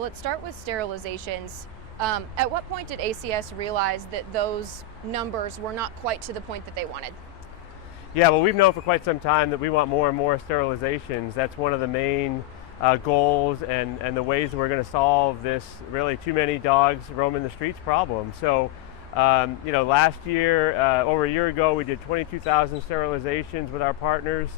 Let's start with sterilizations. At what point did ACS realize that those numbers were not quite to the point that they wanted? Yeah, well, we've known for quite some time that we want more and more sterilizations. That's one of the main goals and the ways we're going to solve this really too many dogs roaming the streets problem. So, last year, over a year ago, we did 22,000 sterilizations with our partners.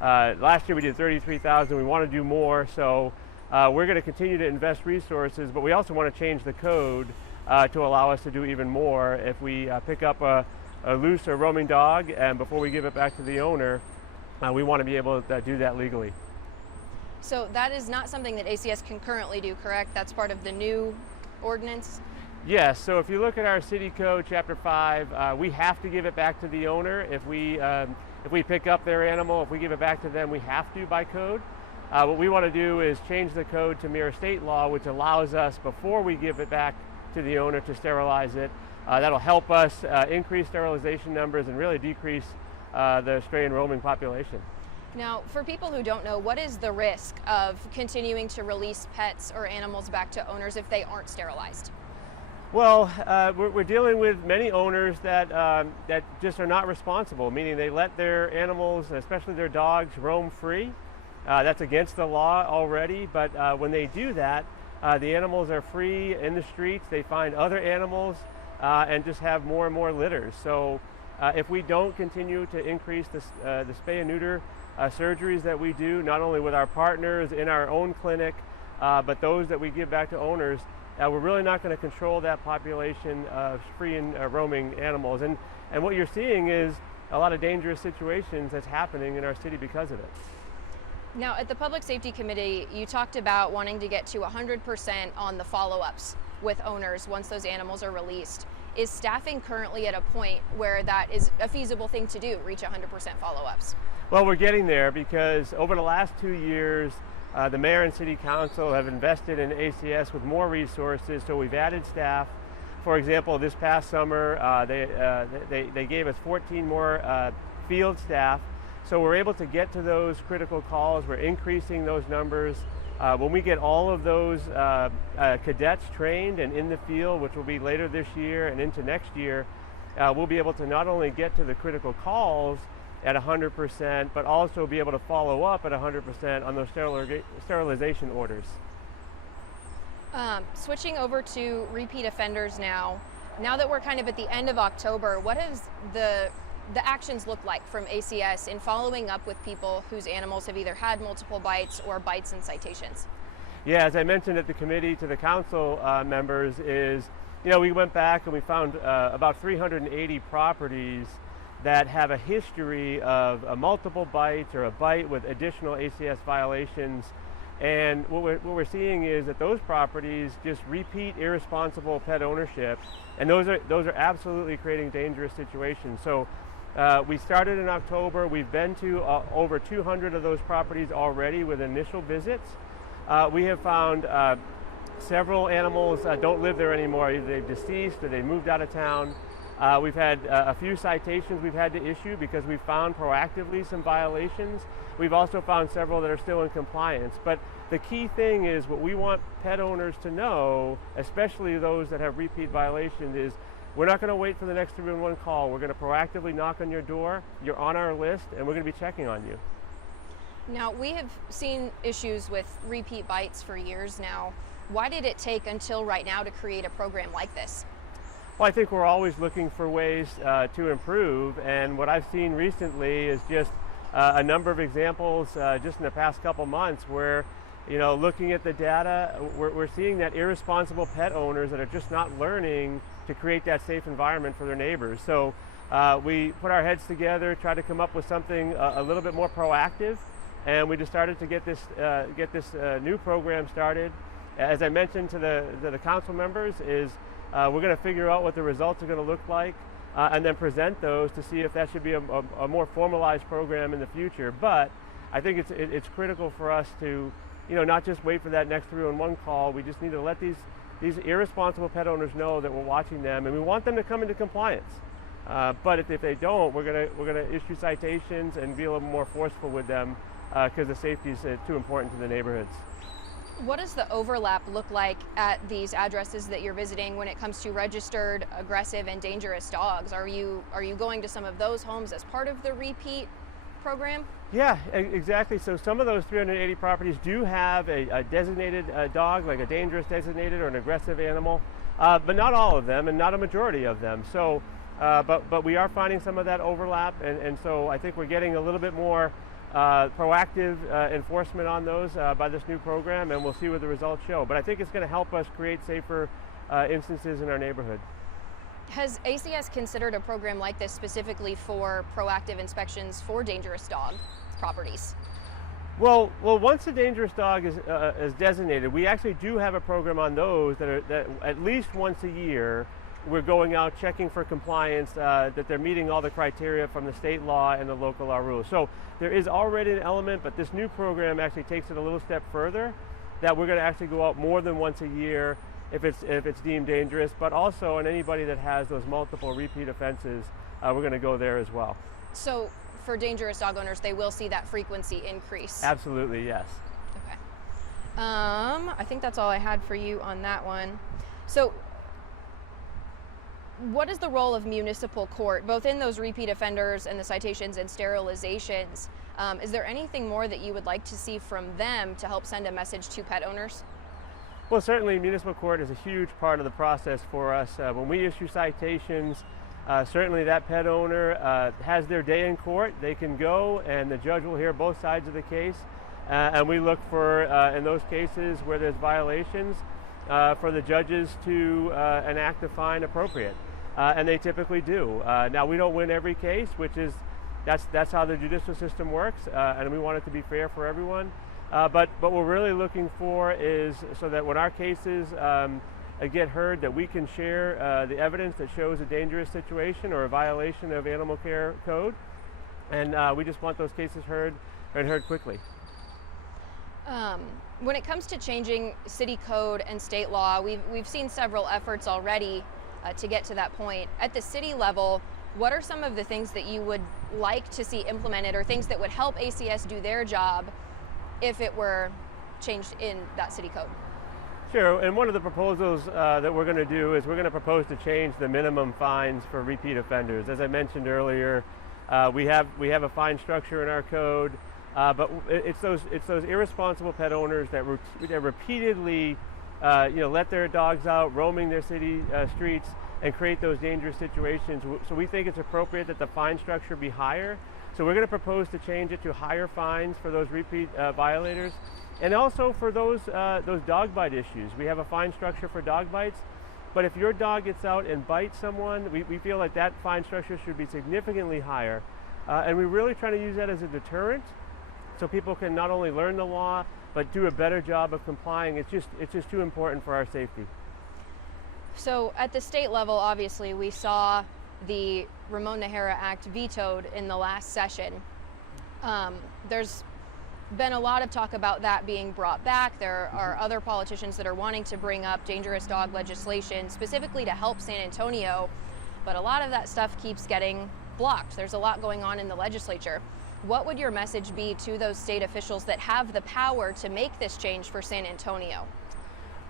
Last year we did 33,000. We want to do more, so we're going to continue to invest resources, but we also want to change the code to allow us to do even more. If we pick up a loose or roaming dog and before we give it back to the owner, we want to be able to do that legally. So that is not something that ACS can currently do, correct? That's part of the new ordinance? Yes, so if you look at our city code, chapter 5, we have to give it back to the owner. If we pick up their animal, if we give it back to them, we have to by code. What we want to do is change the code to mirror state law, which allows us, before we give it back to the owner, to sterilize it. That'll help us increase sterilization numbers and really decrease the stray and roaming population. Now, for people who don't know, what is the risk of continuing to release pets or animals back to owners if they aren't sterilized? Well, we're dealing with many owners that just are not responsible, meaning they let their animals, especially their dogs, roam free. That's against the law already, but when they do that, the animals are free in the streets. They find other animals and just have more and more litters. So if we don't continue to increase the spay and neuter surgeries that we do, not only with our partners in our own clinic, but those that we give back to owners, we're really not going to control that population of free and roaming animals. And what you're seeing is a lot of dangerous situations that's happening in our city because of it. Now, at the Public Safety Committee, you talked about wanting to get to 100% on the follow-ups with owners once those animals are released. Is staffing currently at a point where that is a feasible thing to do, reach 100% follow-ups? Well, we're getting there because over the last 2 years, the mayor and city council have invested in ACS with more resources, so we've added staff. For example, this past summer, they gave us 14 more field staff, so we're able to get to those critical calls. We're increasing those numbers. When we get all of those cadets trained and in the field, which will be later this year and into next year, we'll be able to not only get to the critical calls at 100%, but also be able to follow up at 100% on those sterilization orders. Switching over to repeat offenders now that we're kind of at the end of October, what does the actions look like from ACS in following up with people whose animals have either had multiple bites or bites and citations? Yeah, as I mentioned at the committee to the council members is, we went back and we found about 380 properties that have a history of multiple bites or a bite with additional ACS violations. And what we're seeing is that those properties just repeat irresponsible pet ownership, and those are absolutely creating dangerous situations. So we started in October. We've been to over 200 of those properties already with initial visits. We have found several animals don't live there anymore. Either they've deceased or they moved out of town. We've had a few citations we've had to issue because we found proactively some violations. We've also found several that are still in compliance. But the key thing is what we want pet owners to know, especially those that have repeat violations, is we're not going to wait for the next 311 call. We're going to proactively knock on your door. You're on our list, and we're going to be checking on you. Now, we have seen issues with repeat bites for years now. Why did it take until right now to create a program like this? Well, I think we're always looking for ways to improve, and what I've seen recently is just a number of examples just in the past couple months where, looking at the data, we're seeing that irresponsible pet owners that are just not learning to create that safe environment for their neighbors. So we put our heads together, try to come up with something a little bit more proactive, and we just started to get this new program started. As I mentioned to the council members, is we're going to figure out what the results are going to look like and then present those to see if that should be a more formalized program in the future. But I think it's critical for us to, not just wait for that next 311 call. We just need to let these irresponsible pet owners know that we're watching them, and we want them to come into compliance. But if they don't, we're gonna issue citations and be a little more forceful with them because the safety is too important to the neighborhoods. What does the overlap look like at these addresses that you're visiting when it comes to registered, aggressive, and dangerous dogs? Are you going to some of those homes as part of the repeat program? Yeah, exactly. So some of those 380 properties do have a designated dog, like a dangerous designated or an aggressive animal, but not all of them and not a majority of them. So, but we are finding some of that overlap, and so I think we're getting a little bit more proactive enforcement on those by this new program, and we'll see what the results show. But I think it's going to help us create safer instances in our neighborhood. Has ACS considered a program like this specifically for proactive inspections for dangerous dog properties? Well, once a dangerous dog is designated, we actually do have a program on those that at least once a year we're going out checking for compliance, that they're meeting all the criteria from the state law and the local law rules. So there is already an element, but this new program actually takes it a little step further, that we're going to actually go out more than once a year if it's deemed dangerous, but also on anybody that has those multiple repeat offenses, we're going to go there as well. So for dangerous dog owners, they will see that frequency increase? Absolutely, yes. Okay. I think that's all I had for you on that one. So what is the role of municipal court, both in those repeat offenders and the citations and sterilizations? Is there anything more that you would like to see from them to help send a message to pet owners? Well, certainly municipal court is a huge part of the process for us. When we issue citations, certainly that pet owner has their day in court. They can go and the judge will hear both sides of the case. And we look for, in those cases where there's violations, for the judges to enact a fine appropriate. And they typically do. Now, we don't win every case, that's how the judicial system works, and we want it to be fair for everyone. But what we're really looking for is so that when our cases get heard, that we can share the evidence that shows a dangerous situation or a violation of animal care code, and we just want those cases heard and heard quickly. When it comes to changing city code and state law, we've seen several efforts already to get to that point. At the city level, what are some of the things that you would like to see implemented, or things that would help ACS do their job if it were changed in that city code? Sure, and one of the proposals that we're going to do is we're going to propose to change the minimum fines for repeat offenders. As I mentioned earlier, we have a fine structure in our code, but it's those irresponsible pet owners that repeatedly let their dogs out roaming their city streets and create those dangerous situations. So we think it's appropriate that the fine structure be higher. So we're going to propose to change it to higher fines for those repeat violators, and also for those dog bite issues. We have a fine structure for dog bites, but if your dog gets out and bites someone, we feel like that fine structure should be significantly higher. And we're really trying to use that as a deterrent, so people can not only learn the law, but do a better job of complying. It's just too important for our safety. So at the state level, obviously, we saw the Ramon Najera Act vetoed in the last session. There's been a lot of talk about that being brought back. There are other politicians that are wanting to bring up dangerous dog legislation specifically to help San Antonio, but a lot of that stuff keeps getting blocked. There's a lot going on in the legislature. What would your message be to those state officials that have the power to make this change for San Antonio?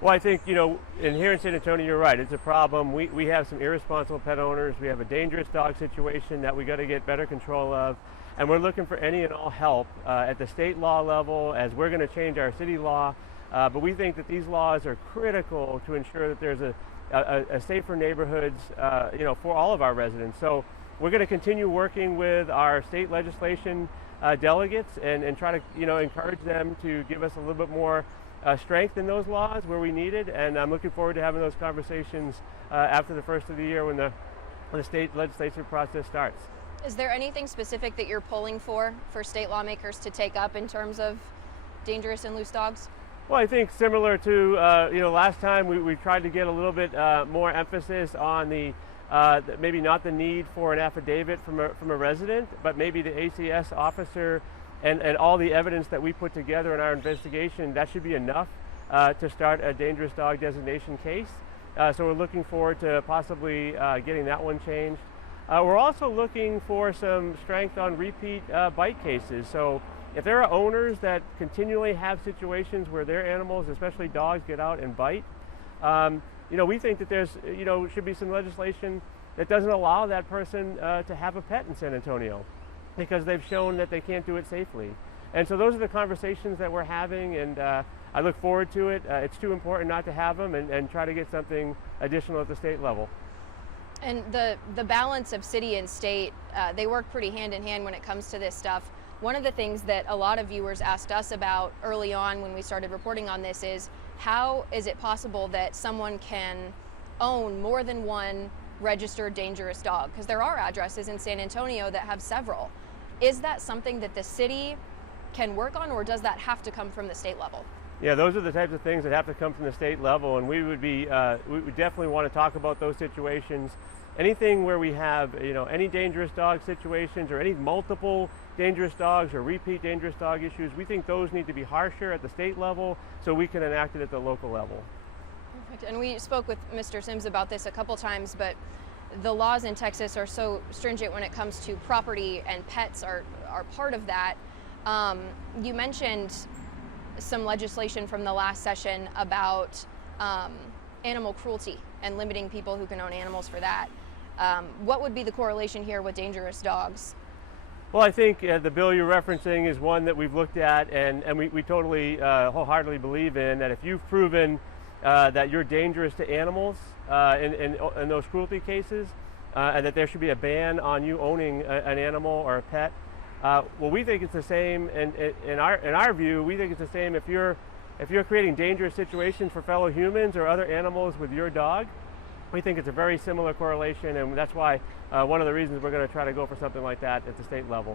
Well, I think, in here in San Antonio, you're right. It's a problem. We have some irresponsible pet owners. We have a dangerous dog situation that we got to get better control of. And we're looking for any and all help at the state law level as we're going to change our city law. But we think that these laws are critical to ensure that there's a safer neighborhoods, for all of our residents. So we're going to continue working with our state legislation delegates and try to, encourage them to give us a little bit more strength in those laws where we need it, and I'm looking forward to having those conversations after the first of the year when the state legislative process starts. Is there anything specific that you're pulling for state lawmakers to take up in terms of dangerous and loose dogs? Well, I think similar to last time, we tried to get a little bit more emphasis on the maybe not the need for an affidavit from a resident, but maybe the ACS officer and all the evidence that we put together in our investigation, that should be enough to start a dangerous dog designation case. So we're looking forward to possibly getting that one changed. We're also looking for some strength on repeat bite cases. So If there are owners that continually have situations where their animals, especially dogs, get out and bite, we think that there's, should be some legislation that doesn't allow that person to have a pet in San Antonio, because they've shown that they can't do it safely. And so those are the conversations that we're having, and I look forward to it. It's too important not to have them, and try to get something additional at the state level. And the balance of city and state, they work pretty hand in hand when it comes to this stuff. One of the things that a lot of viewers asked us about early on when we started reporting on this is, how is it possible that someone can own more than one registered dangerous dog? Because there are addresses in San Antonio that have several. Is that something that the city can work on, or does that have to come from the state level? Yeah, those are the types of things that have to come from the state level, and we would definitely want to talk about those situations. Anything where we have, any dangerous dog situations, or any multiple dangerous dogs or repeat dangerous dog issues, we think those need to be harsher at the state level so we can enact it at the local level. Perfect. And we spoke with Mr. Sims about this a couple times, but the laws in Texas are so stringent when it comes to property, and pets are part of that. You mentioned some legislation from the last session about animal cruelty and limiting people who can own animals for that. What would be the correlation here with dangerous dogs? Well, I think the bill you're referencing is one that we've looked at, and we totally wholeheartedly believe in that if you've proven that you're dangerous to animals in those cruelty cases, and that there should be a ban on you owning an animal or a pet. Well, we think it's the same, and in our view, we think it's the same if you're creating dangerous situations for fellow humans or other animals with your dog. We think it's a very similar correlation, and that's why one of the reasons we're going to try to go for something like that at the state level.